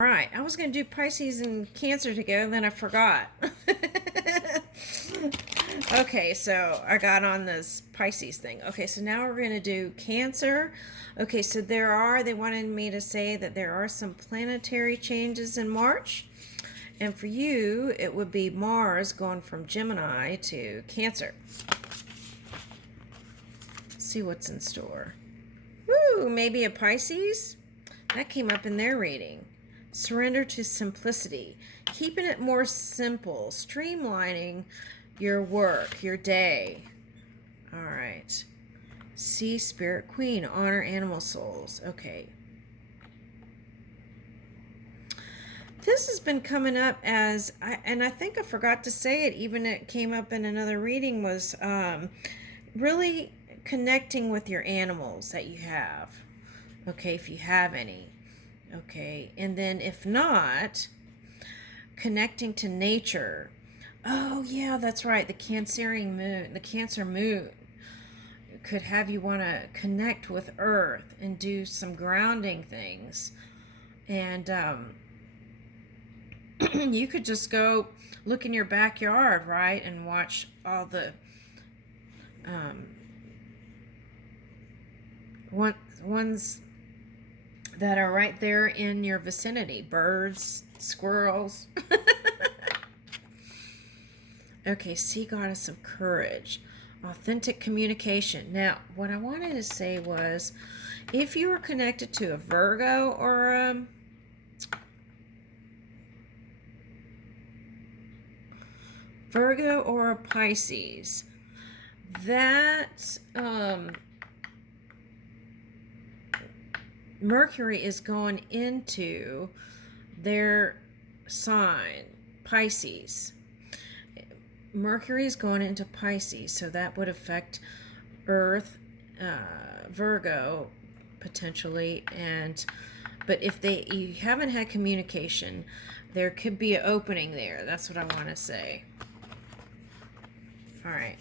All right, I was going to do Pisces and Cancer together, then I forgot. Okay, so I got on this Pisces thing. Okay, so now we're going to do Cancer. Okay, so they wanted me to say that there are some planetary changes in March. And for you, it would be Mars going from Gemini to Cancer. Let's see what's in store. Woo, maybe a Pisces? That came up in their reading. Surrender to simplicity, keeping it more simple, streamlining your work, your day. All right. Sea Spirit Queen, honor animal souls. Okay. This has been coming up as, and I think I forgot to say it, even it came up in another reading, was really connecting with your animals that you have. Okay, if you have any. Okay, and then if not, connecting to nature. Oh yeah, that's right. The Cancerian moon, the Cancer moon, could have you want to connect with Earth and do some grounding things. And you could just go look in your backyard, right, and watch all the ones that are right there in your vicinity. Birds, squirrels. Okay, Sea Goddess of Courage. Authentic communication. Now, what I wanted to say was, if you were connected to a Virgo or a Pisces, that Mercury is going into their sign, Pisces. Mercury is going into Pisces, so that would affect Earth, Virgo, potentially. But if you haven't had communication, there could be an opening there. That's what I want to say. All right.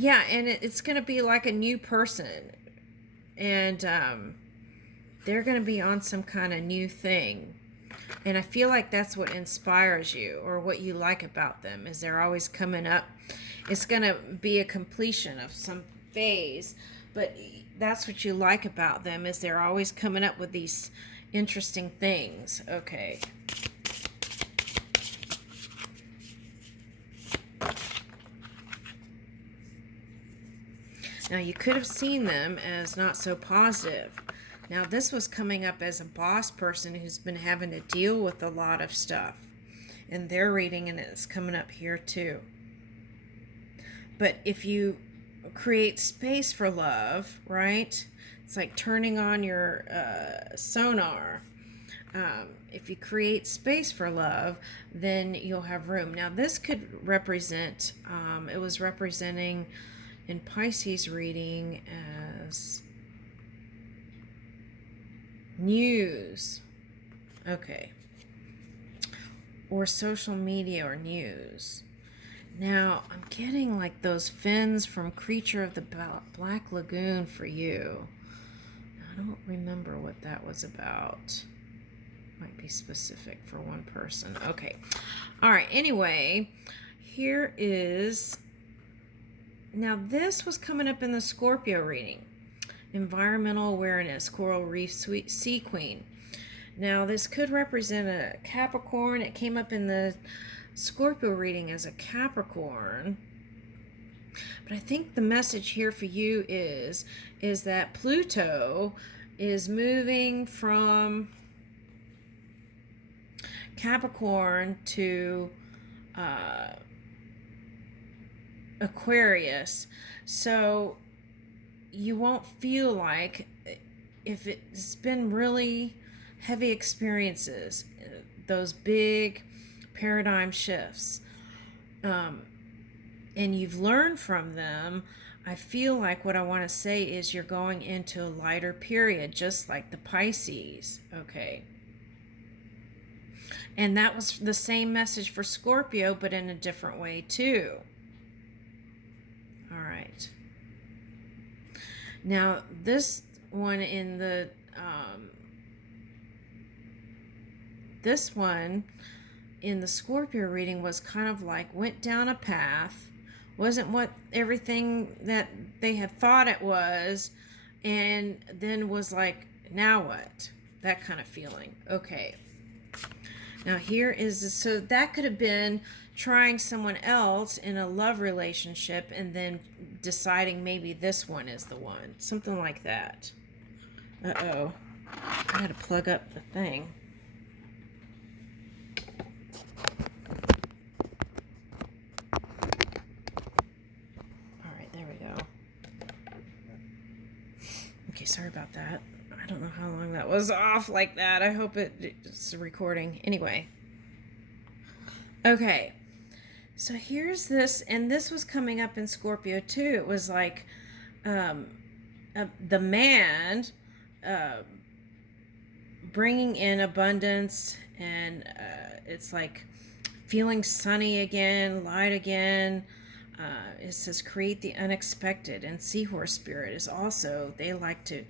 Yeah, and it's going to be like a new person. And they're going to be on some kind of new thing. And I feel like that's what inspires you, or what you like about them, is they're always coming up. It's going to be a completion of some phase, but that's what you like about them, is they're always coming up with these interesting things. Okay. Now, you could have seen them as not so positive. Now, this was coming up as a boss person who's been having to deal with a lot of stuff. And they're reading, and it's coming up here too. But if you create space for love, right? It's like turning on your sonar. If you create space for love, then you'll have room. Now, this could represent, it was representing in Pisces reading as news. Okay. Or social media or news. Now, I'm getting like those fins from Creature of the Black Lagoon for you. I don't remember what that was about. Might be specific for one person. Okay. All right. Anyway, here is... Now, this was coming up in the Scorpio reading. Environmental awareness, coral reef sea queen. Now, this could represent a Capricorn. It came up in the Scorpio reading as a Capricorn. But I think the message here for you is that Pluto is moving from Capricorn to Aquarius. So you won't feel like, if it's been really heavy experiences, those big paradigm shifts, and you've learned from them, I feel like what I want to say is you're going into a lighter period, just like the Pisces. Okay. And that was the same message for Scorpio, but in a different way too. All right. Now, this one in the this one in the Scorpio reading was kind of like went down a path, wasn't what everything that they had thought it was, and then was like, now what? That kind of feeling. Okay. Now here is, so that could have been trying someone else in a love relationship and then deciding maybe this one is the one. Something like that. Uh-oh. I gotta plug up the thing. Alright, there we go. Okay, sorry about that. I don't know how long that was off like that. I hope it's recording. Anyway. Okay. So here's this, and this was coming up in Scorpio too. It was like the man bringing in abundance, and it's like feeling sunny again, light again. It says create the unexpected, and seahorse spirit is also, they like to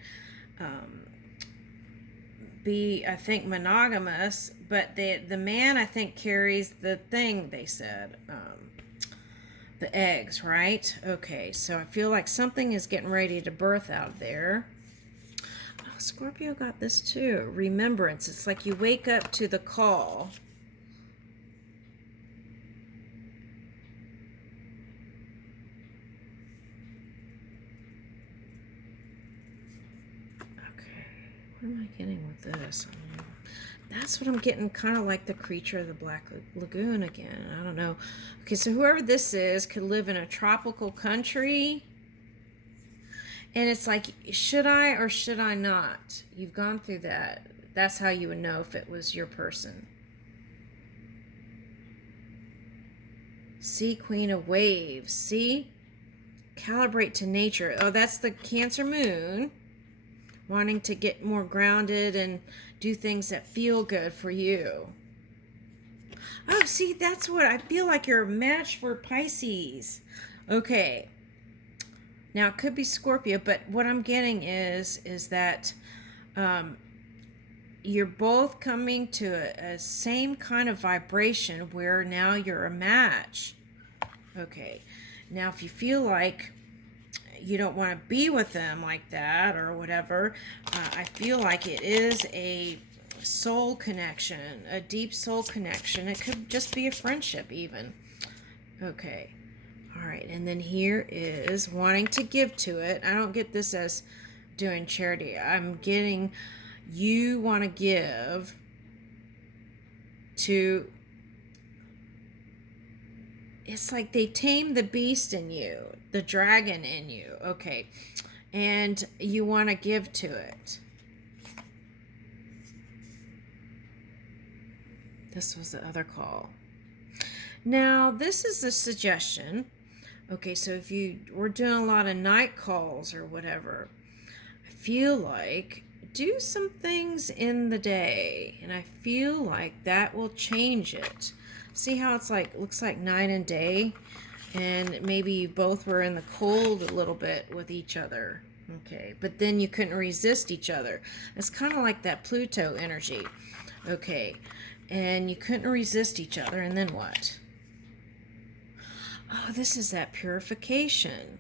be, I think, monogamous, but the man, I think, carries the thing, they said, the eggs, right? Okay, so I feel like something is getting ready to birth out there. Oh, Scorpio got this too. Remembrance. It's like you wake up to the call. Okay, what am I getting with this? That's what I'm getting, kind of like the creature of the Black Lagoon again. I don't know. Okay, so whoever this is could live in a tropical country. And it's like, should I or should I not? You've gone through that. That's how you would know if it was your person. See, Queen of Waves. See? Calibrate to nature. Oh, that's the Cancer moon. Wanting to get more grounded and do things that feel good for you. Oh, see, that's what I feel like, you're a match for Pisces. Okay. Now, it could be Scorpio, but what I'm getting is that you're both coming to a same kind of vibration where now you're a match. Okay. Now, if you feel like you don't want to be with them like that or whatever, I feel like it is a soul connection, a deep soul connection. It could just be a friendship even. Okay. All right. And then here is wanting to give to it. I don't get this as doing charity. I'm getting you want to give to, it's like they tame the beast in you, the dragon in you. Okay. And you want to give to it. This was the other call. Now, this is a suggestion. Okay, so if you were doing a lot of night calls or whatever, I feel like do some things in the day, and I feel like that will change it. See how it's like, looks like night and day, and maybe you both were in the cold a little bit with each other. Okay, but then you couldn't resist each other. It's kind of like that Pluto energy. Okay, and you couldn't resist each other, and then what? Oh, this is that purification.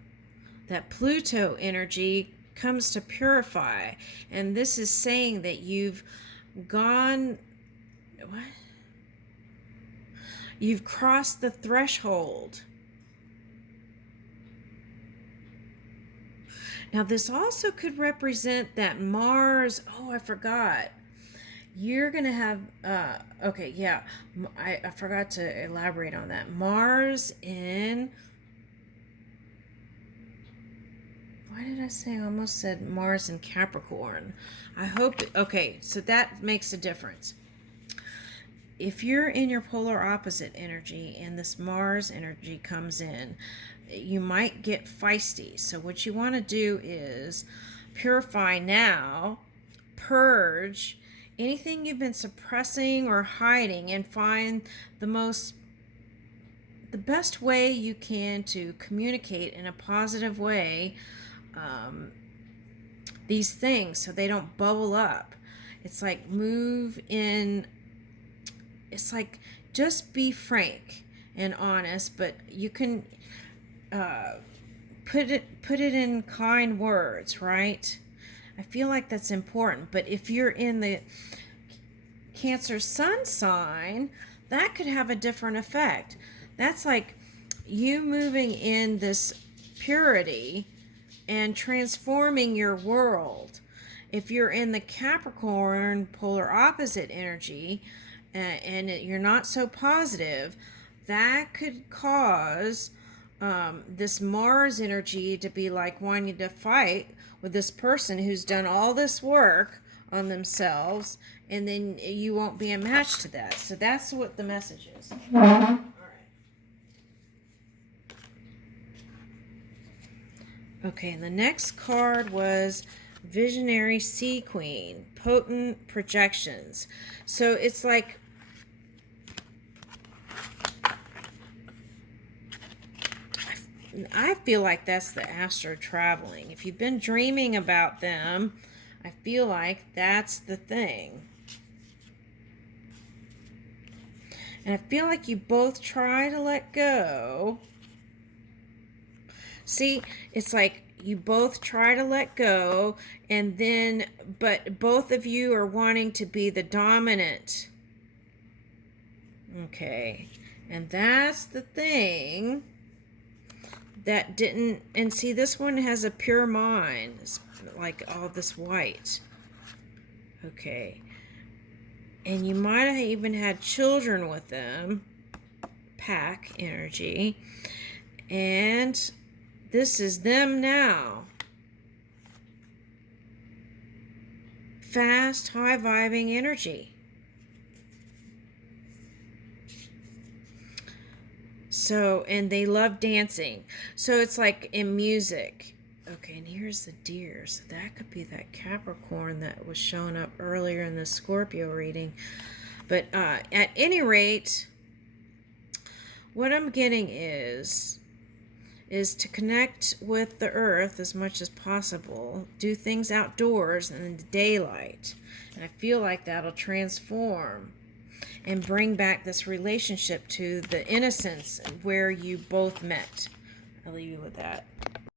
That Pluto energy comes to purify. And this is saying that you've gone, what? You've crossed the threshold. Now, this also could represent that Mars, oh, I forgot. You're going to have, okay, yeah, I forgot to elaborate on that. Mars in, why did I say, I almost said Mars in Capricorn. I hope, okay, so that makes a difference. If you're in your polar opposite energy and this Mars energy comes in, you might get feisty. So what you want to do is purify now, purge anything you've been suppressing or hiding, and find the best way you can to communicate in a positive way these things so they don't bubble up. It's like move in, it's like just be frank and honest, but you can put it in kind words, right? I feel like that's important. But if you're in the Cancer sun sign, that could have a different effect. That's like you moving in this purity and transforming your world. If you're in the Capricorn polar opposite energy and you're not so positive, that could cause this Mars energy to be like wanting to fight with this person who's done all this work on themselves, and then you won't be a match to that. So that's what the message is. All right. Okay, and the next card was Visionary Sea Queen, Potent Projections. So it's like I feel like that's the astro traveling. If you've been dreaming about them, I feel like that's the thing. And I feel like you both try to let go. See, it's like you both try to let go, and then, but both of you are wanting to be the dominant. Okay, and that's the thing that didn't, and see, this one has a pure mind. It's like all this white. Okay, and you might have even had children with them, pack energy, and this is them now. Fast, high vibing energy. So, and they love dancing. So it's like in music. Okay, and here's the deer. So that could be that Capricorn that was showing up earlier in the Scorpio reading. But at any rate, what I'm getting is to connect with the earth as much as possible. Do things outdoors and in the daylight. And I feel like that'll transform and bring back this relationship to the innocence where you both met. I'll leave you with that.